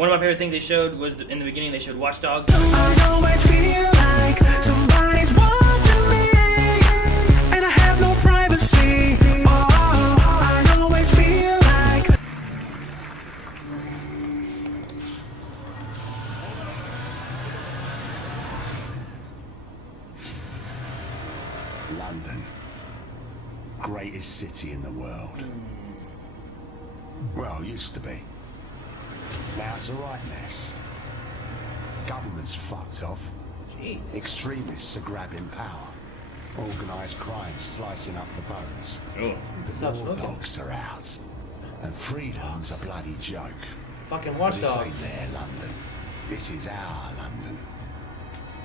One of my favorite things they showed was in the beginning. They showed Watch Dogs. I always feel like somebody's watching me, and I have no privacy. Oh, I always feel like. London. Greatest city in the world. Well, used to be. Now it's a right mess. Government's fucked off. Jeez. Extremists are grabbing power. Organised crime slicing up the bones. Oh. The war dogs are out. And freedom's a bloody joke. Fucking But Watch this Dogs. ain't their London. This is our London.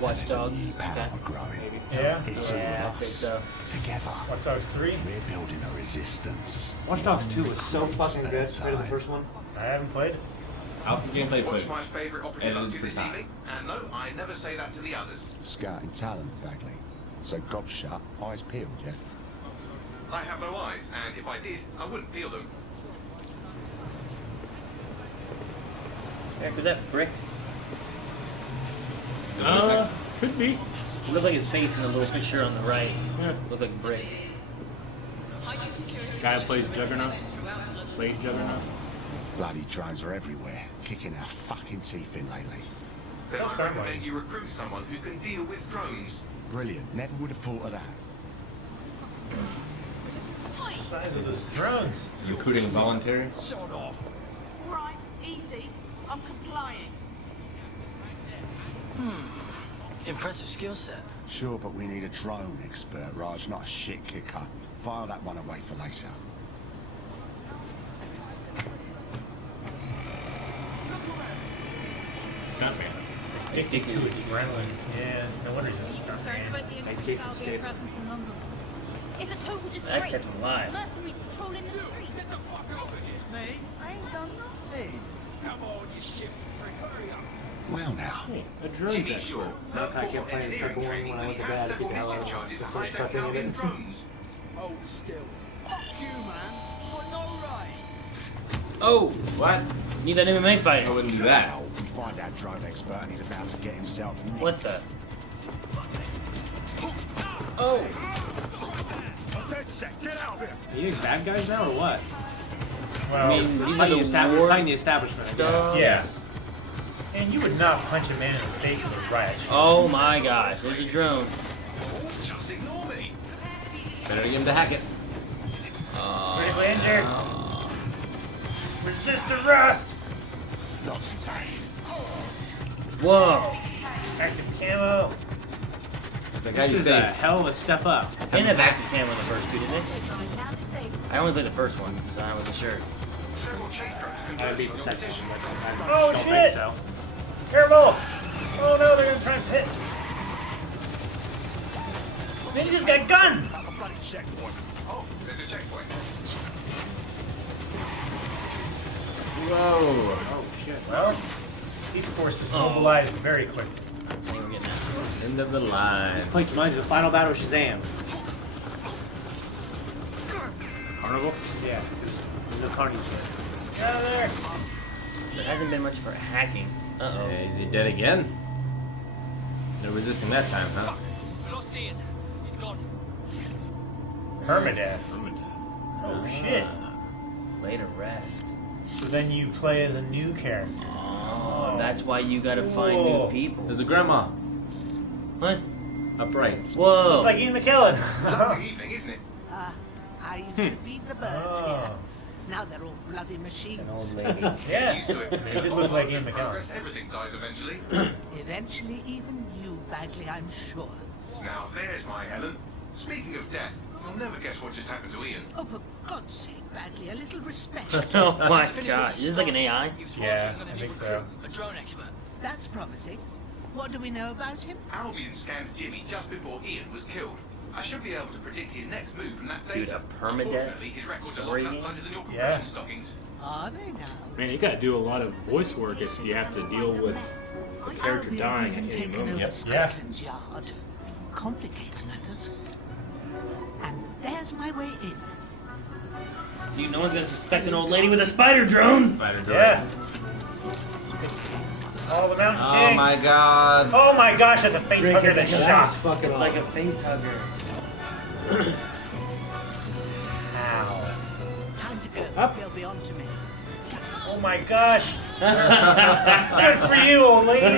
Watch There's a Dogs. new power Okay. growing. Maybe. Yeah. It's Yeah, all I of think us. so. Together. Watch Dogs 3. We're building a resistance. Watch Dogs 2 was so One fucking crate good at a compared to the time. first one. I haven't played it. Alpha gameplay What's footage. my favourite operative Edited up to for this time. evening? And no, I never say that to the others. Scouting talent, Bagley. So gob shut, eyes peeled, yeah? I have no eyes, and if I did, I wouldn't peel them. Heck, was that Brick? Could be. It looked like his face in the little picture on the right. Yeah. Looked like Brick. This guy plays Juggernaut. Plays Juggernaut. Bloody drones are everywhere, kicking our fucking teeth in lately. Then Does I sound recommend like- you recruit someone who can deal with drones. Brilliant. Never would have thought of that. Size of the drones. Recruiting voluntary. Sod off. Right, easy. I'm complying. Impressive skill set. Sure, but we need a drone expert, Raj, not a shit kicker. File that one away for later. Stuntman. Addicted to adrenaline. Yeah, no wonder he's a Concerned stuntman. about the Hey, increased Keith, Albion stay. presence in London. It's a total That disgrace. kept him alive. Mercenaries patrolling the street. Me? I ain't done nothing. Well now. A drone Jimmy jet. Shaw, I no kept formal playing the engineering second one training when I when went he to has bed. several I think I mischief was charges just to hijack pressing it Albion in. drones. Hold still. Fuck you, man. For no right. Oh! What? Need that MMA I fighter. wouldn't do that. Now, we find our drone expert and he's about to get himself nicked. What the? Oh! Get out of here! Are you bad guys now or what? Well, I mean, these are Fighting the war... the establishment, I guess. yeah. And you would not punch a man in the face with a riot shield. Oh my gosh, there's a drone. Just ignore me. Better get him to hack it. Critically injured. Resist arrest. Not today. Whoa! Active camo. It's that guy This you is a saved. hell of a step up. They didn't have active camo in the first two, did they? I only played the first one, so I wasn't sure. Several chase drones can I do beat the the second competition. one, but I Oh, don't shit! think so. Careful! Oh no, they're gonna try and hit. They just got guns! A bloody checkpoint. Oh, there's a checkpoint. Whoa. Oh shit. Well, these forces Oh. mobilized very quickly. I think we're getting that. End of the line. This place reminds me of the final battle of Shazam. Carnival. Yeah, there's no carnage there. Get out of there! There hasn't been much for hacking. Uh-oh. Yeah, is he dead again? No resisting that time, huh? Lost Ian. He's gone. Permadeath. Oh shit. Way to rest. So then you play as a new character. Oh, that's why you gotta find new Whoa. people. There's a grandma. What? Upright. Whoa! Looks like Ian McKellen. Lovely evening, isn't it? I used to feed the birds here. Oh, Now they're all bloody machines. An old lady. yeah. Used to it. It did look like Ian In McKellen. progress, everything dies eventually. Eventually, even you, Bagley, I'm sure. Now there's my Helen. Speaking of death, you'll never guess what just happened to Ian. Oh, for God's sake, Bagley, a little respect. Oh my Let's finish gosh, with is this like an start. AI? He was Yeah, working on I a new think so. recruit, a drone expert. That's promising. What do we know about him? Albion scanned Jimmy just before Ian was killed. I should be able to predict his next move from that Dude, data. a permadeath Unfortunately, his records are story locked up game? under the new Yeah. compression stockings. Are they now? Man, you gotta do a lot of voice work if you have to deal with the character Albion's dying even at any taken moment. over Yeah. Scotland Yard. Complicates matters. And there's my way in. Dude, no one's gonna suspect an old lady with a spider drone! Spider drone. Yeah. It's Oh, the mountain Oh king. my god. Oh my gosh, that's a face Drake hugger is that like a shots. fucking It's like a face hugger. Ow. Time to go. Up. They'll be on to me. Oh my gosh. Good for you, old lady.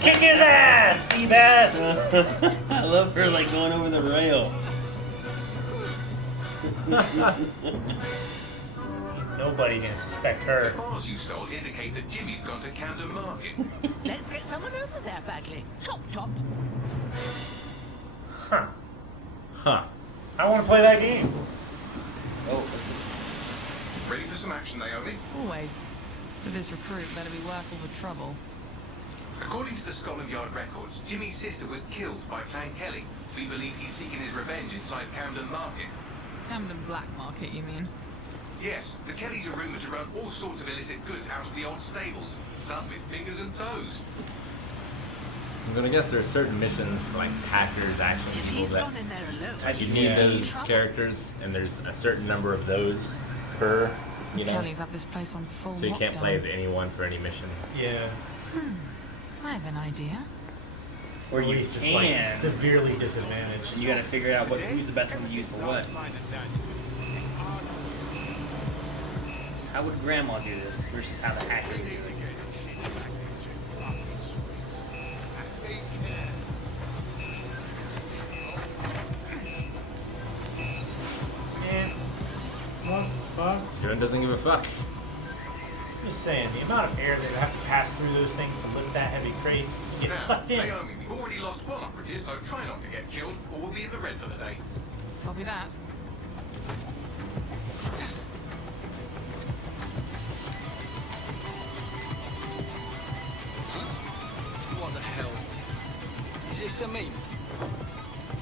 Kick his ass, Seabass. I love her like going over the rail. Nobody gonna suspect her. The cars you stole indicate that Jimmy's gone to Camden Market. Let's get someone over there, Bagley. Top. Huh. Huh. I want to play that game. Oh, Ready for some action, Naomi? Always. But this recruit better be worth all the trouble. According to the Scotland Yard records, Jimmy's sister was killed by Clan Kelly. We believe he's seeking his revenge inside Camden Market. Camden Black Market, you mean? Yes, the Kellys are rumoured to run all sorts of illicit goods out of the old stables, some with fingers and toes. I'm gonna guess there are certain missions for like hackers, action people that in there alone. you need those characters, and there's a certain number of those per, you know. Kellys have this place on full So you can't lockdown. play as anyone for any mission. Yeah. I have an idea. or At you least it's can. like severely disadvantaged. You gotta figure out who's the best one to use for what. How would Grandma do this versus how the hacker would do it? Man, what the fuck? Joan doesn't give a fuck. Just saying, the amount of air they would have to pass through those things to lift that heavy crate, you get Now, sucked in. Naomi, we've already lost one operative, so try not to get killed, or we'll be in the red for the day. Copy that. What the hell? Is this a meme?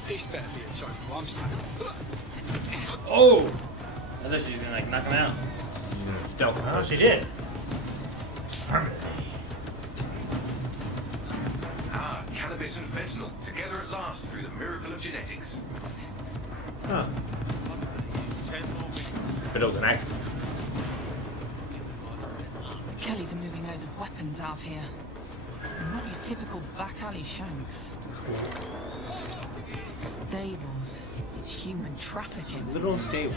This better be a joke, or I'm stuck. Oh! I thought she was gonna like knock him out. She's gonna stealth. Oh, she did. Ah, cannabis and fentanyl, together at last through the miracle of genetics. Huh. But it was an accident. The Kellys are moving loads of weapons out of here. Not your typical back alley shanks. Stables. It's human trafficking. Literal stables.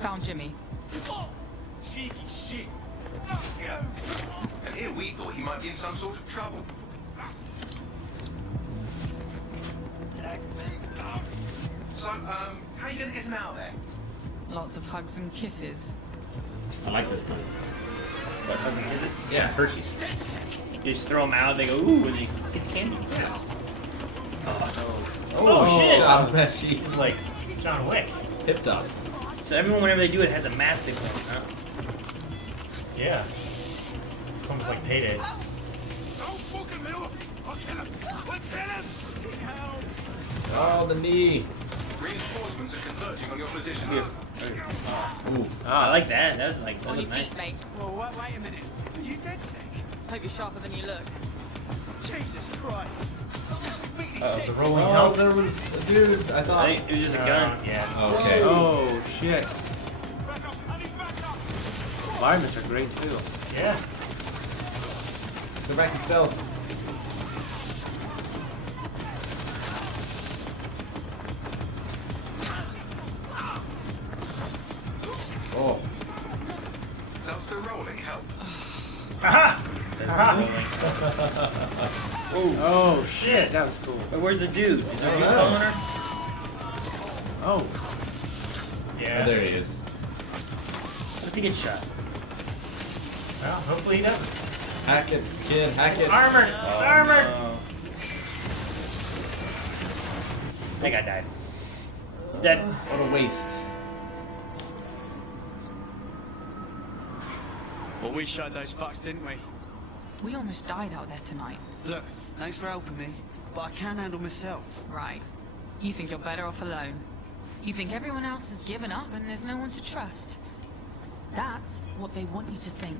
Found Jimmy. Cheeky shit. And here we thought he might be in some sort of trouble. So, how are you gonna get him out of there? Lots of hugs and kisses. I like this one. What, hugs and kisses? Yeah, Hershey's. You just throw them out, they go, ooh, and they kiss candy. Oh, shit! Shot him that sheet. It's like John Wick. Hip toss. So everyone, whenever they do it, has a mask they put on, huh? Yeah. It's almost like Payday. Oh, the knee. Reinforcements are converging on your position. Ooh. Oh, I like that. That's like, that On was your nice. feet, mate. Well, wait a minute. Are you dead sick? Hope you're sharper than you look. Jesus Christ. The rolling Oh, help. there was a dude. I thought. I think it was just a gun. Yeah. Okay. Oh shit. Environments are great too. Yeah. Go back to stealth. Oh. Does the rolling help? Aha! Oh shit, that was cool. But where's the dude? Is the I don't dude know. following her? Oh. Yeah. Oh, there he is. What if he gets shot? Well, hopefully he doesn't. Hack it, kid. Hack it. Armored! Oh, Armored! no. That guy died. He's dead. What a waste. Well, we showed those fucks, didn't we? We almost died out there tonight. Look, thanks for helping me, but I can handle myself. Right. You think you're better off alone. You think everyone else has given up and there's no one to trust. That's what they want you to think.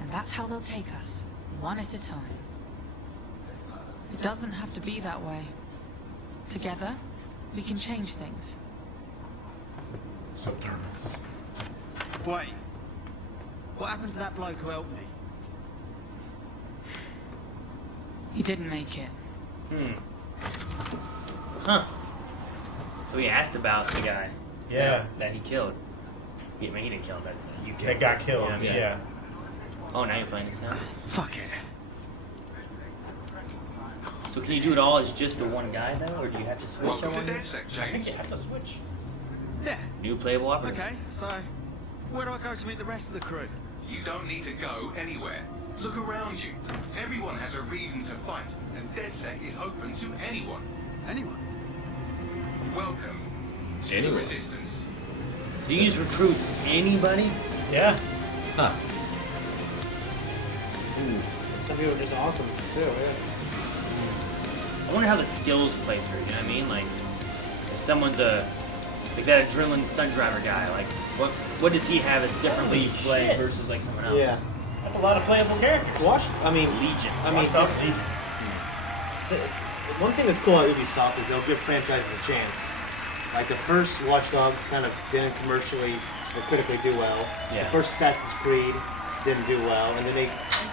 And that's how they'll take us, one at a time. It doesn't have to be that way. Together, we can change things. Wait. What happened to that bloke who helped me? He didn't make it. Huh. So he asked about the guy. Yeah. That he killed. I mean, he didn't kill him, but you killed That got killed. Yeah, Yeah. Oh, now you're playing this now? Fuck it. So can you do it all as just the one guy, though? Or do you have to switch? Welcome to someone? DedSec, I think James. you have to switch. Yeah. New playable operative. Okay, so where do I go to meet the rest of the crew? You don't need to go anywhere. Look around you. Everyone has a reason to fight, and DedSec is open to anyone. Anyone? Welcome to Anyone. the Resistance. So you can just recruit anybody? Yeah. Huh. Some people are just awesome too. Yeah. I wonder how the skills play through, you know what I mean? Like, if someone's like that adrenaline stunt driver guy, like, what does he have that's differently Holy play shit. versus like someone else? Yeah. That's a lot of playable characters. Legion. Watch Dogs Legion. One thing that's cool about Ubisoft is they'll give franchises a chance. Like the first Watch Dogs kind of didn't commercially or critically do well. Yeah. The first Assassin's Creed didn't do well, and then they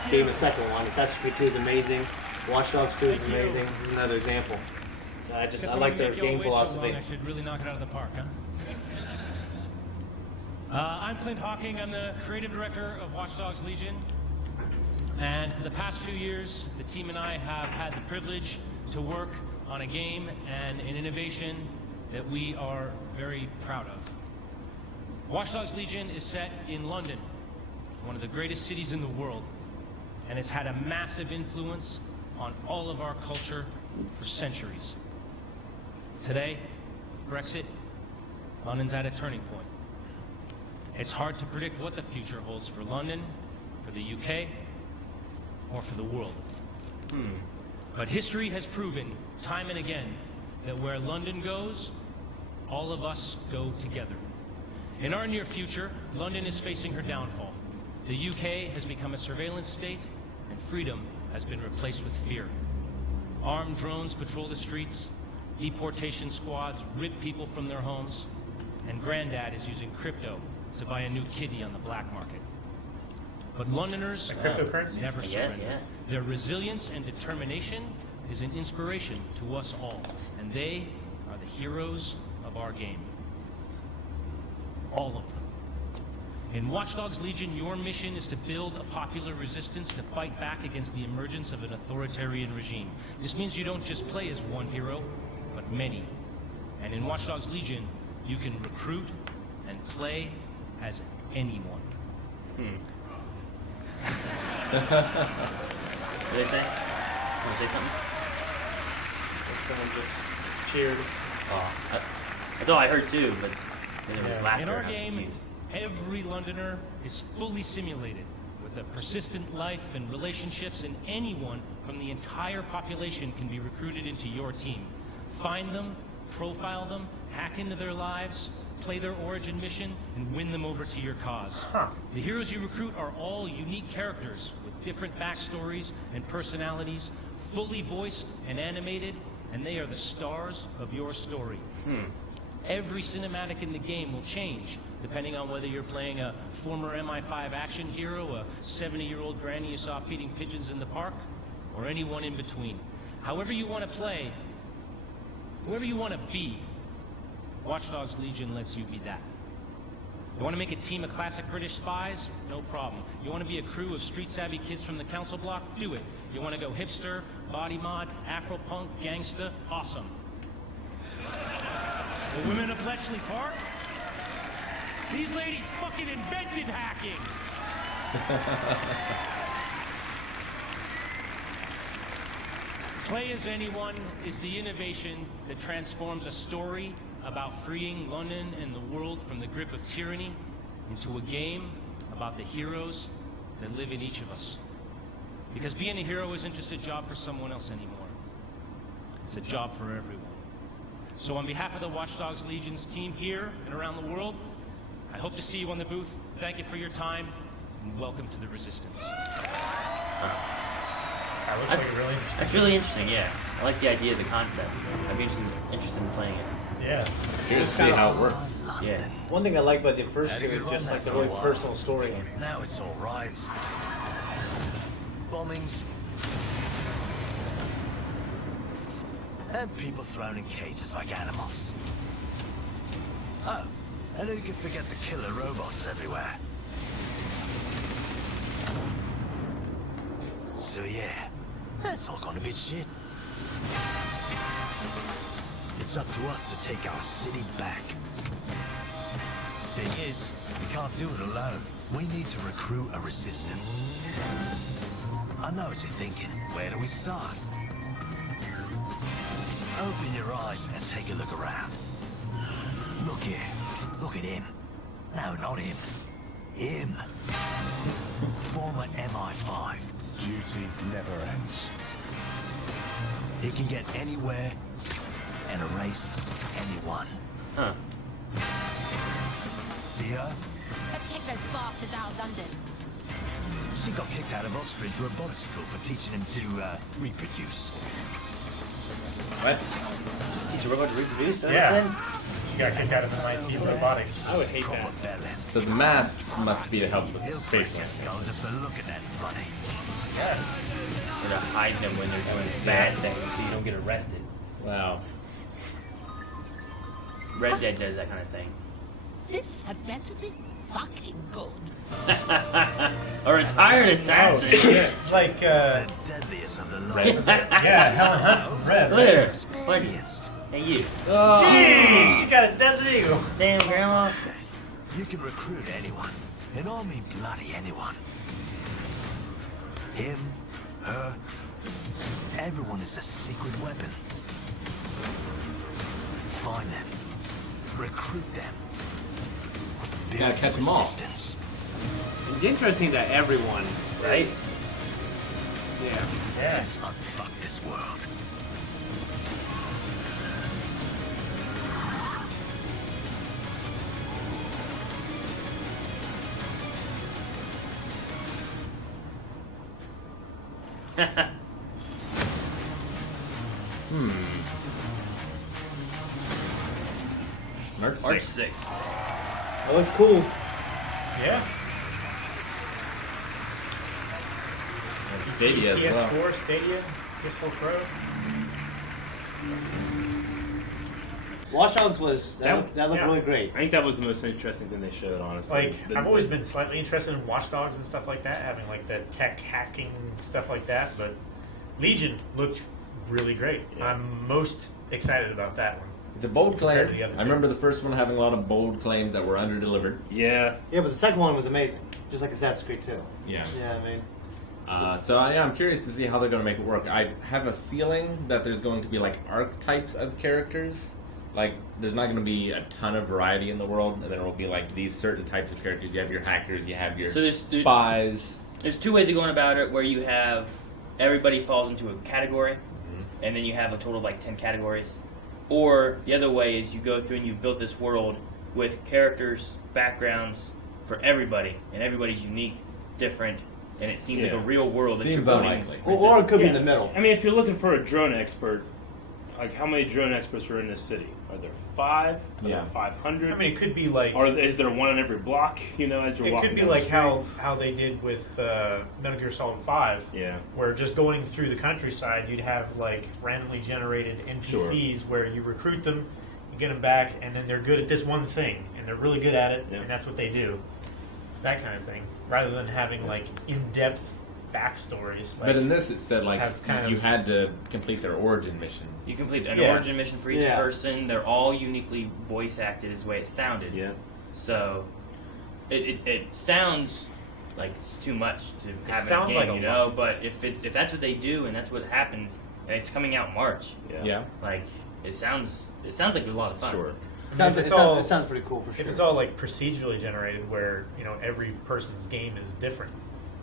gave him a second one. Assassin's Creed 2 is amazing. Watch Dogs 2 is amazing. This is another example. So I like their game philosophy. I should really knock it out of the park, huh? I'm Clint Hawking. I'm the creative director of Watch Dogs Legion. And for the past few years, the team and I have had the privilege to work on a game and an innovation that we are very proud of. Watch Dogs Legion is set in London, one of the greatest cities in the world, and it's had a massive influence on all of our culture for centuries. Today, Brexit, London's at a turning point. It's hard to predict what the future holds for London, for the UK, or for the world. But history has proven time and again that where London goes, all of us go together. In our near future, London is facing her downfall. The UK has become a surveillance state, and freedom has been replaced with fear. Armed drones patrol the streets, deportation squads rip people from their homes, and Granddad is using crypto to buy a new kidney on the black market. But Londoners Cryptocurrency? never I guess, surrender. yeah. Their resilience and determination is an inspiration to us all, and they are the heroes of our game. All of them. In Watch Dogs Legion, your mission is to build a popular resistance to fight back against the emergence of an authoritarian regime. This means you don't just play as one hero, but many. And in Watch Dogs Legion, you can recruit and play as anyone. What did they say? Want to say something? Someone just cheered. Oh, that's all I heard too, but then there was laughter. In our and I was game, confused. every Londoner is fully simulated with a persistent life and relationships, and anyone from the entire population can be recruited into your team. Find them, profile them, hack into their lives, play their origin mission, and win them over to your cause. The heroes you recruit are all unique characters with different backstories and personalities, fully voiced and animated, and they are the stars of your story. Every cinematic in the game will change, depending on whether you're playing a former MI5 action hero, a 70-year-old granny you saw feeding pigeons in the park, or anyone in between. However you want to play, whoever you want to be, Watch Dogs Legion lets you be that. You want to make a team of classic British spies? No problem. You want to be a crew of street-savvy kids from the council block? Do it. You want to go hipster, body mod, Afro-punk, gangsta? Awesome. The women of Bletchley Park? These ladies fucking invented hacking! Play as Anyone is the innovation that transforms a story about freeing London and the world from the grip of tyranny into a game about the heroes that live in each of us. Because being a hero isn't just a job for someone else anymore. It's a job for everyone. So on behalf of the Watch Dogs Legion's team here and around the world, I hope to see you on the booth. Thank you for your time, and welcome to the Resistance. That looks like really interesting. That's really interesting, yeah. I like the idea of the concept. I'd be interested in playing it. Yeah. Curious to see how it works. Yeah. One thing I like about the first two is just like the really personal story. Now it's all right. Bombings, And people thrown in cages like animals. Oh, and who could forget the killer robots everywhere? So yeah, that's all gone a bit shit. It's up to us to take our city back. Thing is, we can't do it alone. We need to recruit a resistance. I know what you're thinking. Where do we start? Open your eyes and take a look around. Look here. Look at him. No, not him. Him. Former MI5. Duty never ends. He can get anywhere and erase anyone. Huh. See her? Let's kick those bastards out of London. She got kicked out of Oxbridge Robotics School for teaching him to reproduce. What? Teach a robot to reproduce? Yeah. She got kicked out of MIT Robotics. I would hate that. So the masks must be to help with He'll facial break your skull just for looking at him funny. Yes. Or to hide them when they're doing bad things so you don't get arrested. Wow. Red Dead does that kind of thing. This had better be fucking good. A retired assassin. It's like, The deadliest of the lot. yeah, Helen Hunt from Red. Look at her. Experienced. Hey, you. Jeez, she got a Desert Eagle. Damn, Grandma. You can recruit anyone, and I mean bloody anyone. Him, her, everyone is a secret weapon. Find them, recruit them, build Gotta catch 'em all. resistance. It's interesting that everyone, right? Yeah. Yeah. Let's unfuck this world. March 6th. March 6th. That looks cool. Yeah. And Stadia as well. PS4 Stadia, PS4 Pro. Watch Dogs was that looked yeah. really great. I think that was the most interesting thing they showed, honestly. Like, I've always been slightly interested in Watch Dogs and stuff like that, having like the tech hacking stuff like that, but Legion looked really great. Yeah. I'm most excited about that one. It's a bold claim. Compared to the other I two. remember the first one having a lot of bold claims that were under-delivered. Yeah. Yeah, but the second one was amazing, just like Assassin's Creed 2. Yeah. Yeah, I mean, I'm curious to see how they're going to make it work. I have a feeling that there's going to be like archetypes of characters. Like, there's not going to be a ton of variety in the world, and there will be like these certain types of characters. You have your hackers, you have your spies. There's two ways of going about it, where you have everybody falls into a category, and then you have a total of like 10 categories. Or the other way is you go through and you build this world with characters, backgrounds for everybody, and everybody's unique, different, and it seems like a real world that you're building. Or it could be in the middle. I mean, if you're looking for a drone expert, like how many drone experts are in this city? Are there 5? Are there 500? I mean, it could be like... Or is there one on every block, you know, as you're walking It could be down like the street? how they did with Metal Gear Solid 5. Yeah. Where just going through the countryside, you'd have like randomly generated NPCs where you recruit them, you get them back, and then they're good at this one thing, and they're really good at it, and that's what they do. That kind of thing. Rather than having like in-depth backstories. Like, But in this, it said like you of- had to complete their origin mission. You complete an origin mission for each person. They're all uniquely voice acted is the way it sounded. Yeah. So it sounds like it's too much to have in a sounds game, like a you know. But if that's what they do and that's what happens, and it's coming out in March. Yeah. Like it sounds like a lot of fun. Sure. I mean, It sounds pretty cool for sure. If it's all like procedurally generated, where every person's game is different,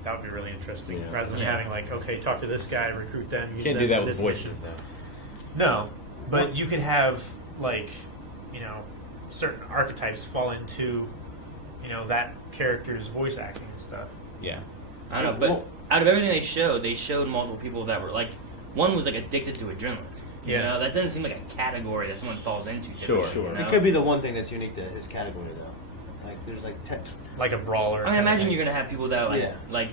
that would be really interesting. Yeah. Rather than having like, okay, talk to this guy, recruit them. Use Can't them do that for with this voices mission. though. No, but you can have like, certain archetypes fall into, that character's voice acting and stuff. Yeah. I don't know, but out of everything they showed multiple people that were like, one was like addicted to adrenaline. You know, that doesn't seem like a category that someone falls into. Typically, Sure. You know? It could be the one thing that's unique to his category, though. Like, there's like 10. Like a brawler. I mean, imagine you're gonna have people that like.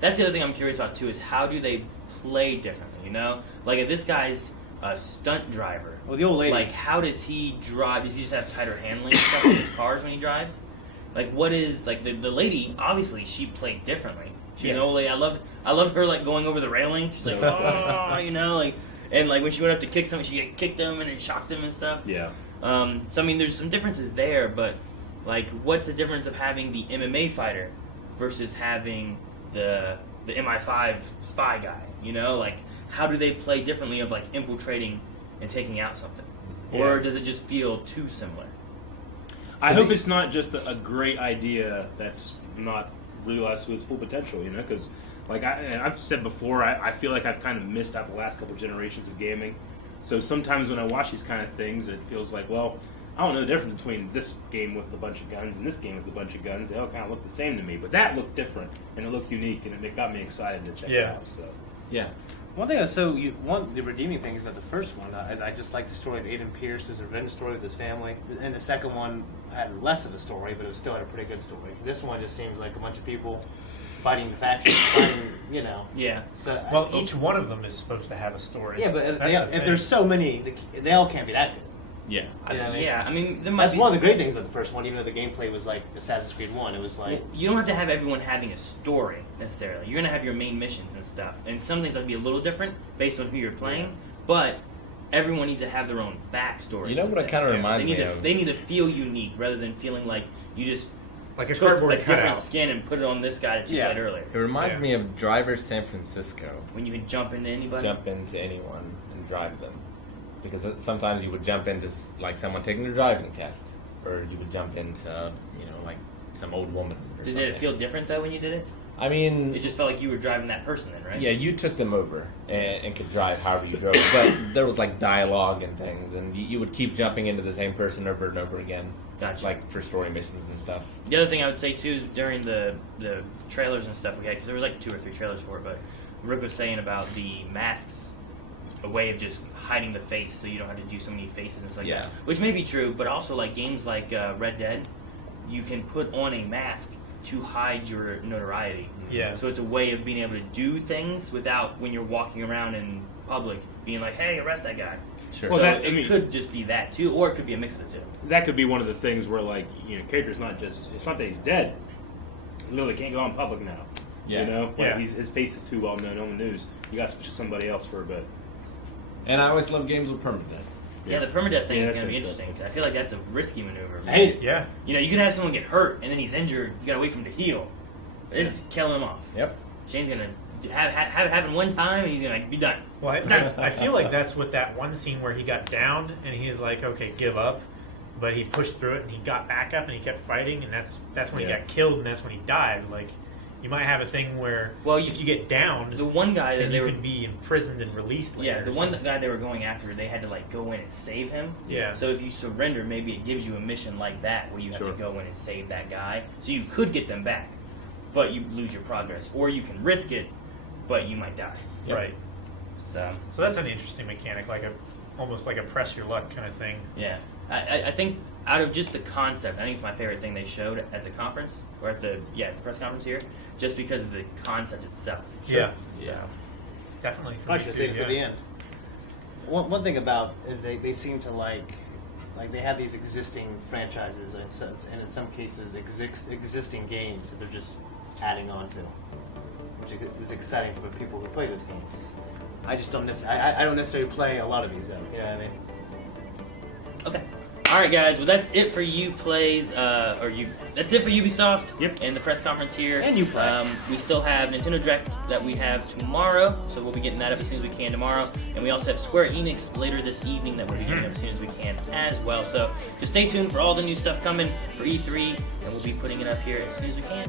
That's the other thing I'm curious about too is how do they play differently? You know, like if this guy's a stunt driver. Well, the old lady. Like, how does he drive? Does he just have tighter handling and stuff with his cars when he drives? Like, what is like the lady? Obviously, she played differently. She an old lady. I loved her like going over the railing. She's like, oh, you know, like, and like when she went up to kick someone, she kicked him and then shocked him and stuff. Yeah. So I mean, there's some differences there, but like, what's the difference of having the MMA fighter versus having the MI5 spy guy? You know, like, how do they play differently of like infiltrating and taking out something, or does it just feel too similar? I hope it's not just a great idea that's not realized to its full potential, you know, because like I've said before, I feel like I've kind of missed out the last couple generations of gaming. So sometimes when I watch these kind of things, it feels like, well, I don't know the difference between this game with a bunch of guns and this game with a bunch of guns. They all kind of look the same to me, but that looked different and it looked unique, and it got me excited to check it out. So One thing the redeeming thing is about the first one is I just like the story of Aiden Pierce's revenge story with his family, and the second one had less of a story, but it still had a pretty good story. This one just seems like a bunch of people fighting the factions, you know. Yeah. So, well, each one of them is supposed to have a story. Yeah, but if there's so many, they all can't be that good. Yeah. You know what I mean? Yeah, I mean, that's one of the great things about the first one, even though the gameplay was like Assassin's Creed 1. It was like... You don't have to have everyone having a story, necessarily. You're going to have your main missions and stuff. And some things will be a little different based on who you're playing, but everyone needs to have their own backstory. You know what it kind of reminds me of? They need to feel unique rather than feeling like you just like a took cardboard a different cutout. skin and put it on this guy that you played earlier. It reminds me of Driver San Francisco. When you can jump into anybody? Jump into anyone and drive them. Because sometimes you would jump into like someone taking a driving test, or you would jump into like some old woman. Or Did something. it feel different though when you did it? I mean, it just felt like you were driving that person then, right? Yeah, you took them over and could drive however you drove, but there was like dialogue and things, and you would keep jumping into the same person over and over again. Gotcha. Like for story missions and stuff. The other thing I would say too is during the trailers and stuff we had, because there were like 2 or 3 trailers for it, but Rick was saying about the masks. A way of just hiding the face so you don't have to do so many faces and stuff like that. Which may be true, but also like games like Red Dead, you can put on a mask to hide your notoriety. Yeah. So it's a way of being able to do things without, when you're walking around in public, being like, hey, arrest that guy. Sure. Well, so it could just be that too, or it could be a mix of the two. that could be one of the things where, like, character's not just, it's not that he's dead. He literally can't go out in public now. Yeah. You know? Like his face is too well known on the news. You gotta switch to somebody else for a bit. And I always love games with permadeath. Yeah, the permadeath thing is going to be interesting. I feel like that's a risky maneuver. I hate it. Yeah. You can have someone get hurt and then he's injured. You got to wait for him to heal. It's killing him off. Yep. Shane's going to have it happen one time and he's going to be done. Well, I feel like that's what that one scene where he got downed and he's like, okay, give up. But he pushed through it and he got back up and he kept fighting, and that's when he got killed and that's when he died. Like, you might have a thing where if you get downed, the one guy that then you can be imprisoned and released later. Yeah, the one guy they were going after, they had to like go in and save him. Yeah. So if you surrender, maybe it gives you a mission like that where you have to go in and save that guy. So you could get them back, but you lose your progress, or you can risk it, but you might die. Yep. Right. So that's an interesting mechanic, almost like a press your luck kind of thing. Yeah. I think out of just the concept, I think it's my favorite thing they showed at the conference, or at the press conference here, just because of the concept itself. Yeah. So. Definitely. I should save it for the end. One thing about is they seem to like they have these existing franchises and in some cases existing games that they're just adding on to, which is exciting for the people who play those games. I just don't necessarily play a lot of these though. You know what I mean? Okay. All right, guys. Well, that's it for That's it for Ubisoft. Yep. And the press conference here. And Uplay. We still have Nintendo Direct that we have tomorrow, so we'll be getting that up as soon as we can tomorrow. And we also have Square Enix later this evening that we'll be getting up as soon as we can as well. So just stay tuned for all the new stuff coming for E3, and we'll be putting it up here as soon as we can.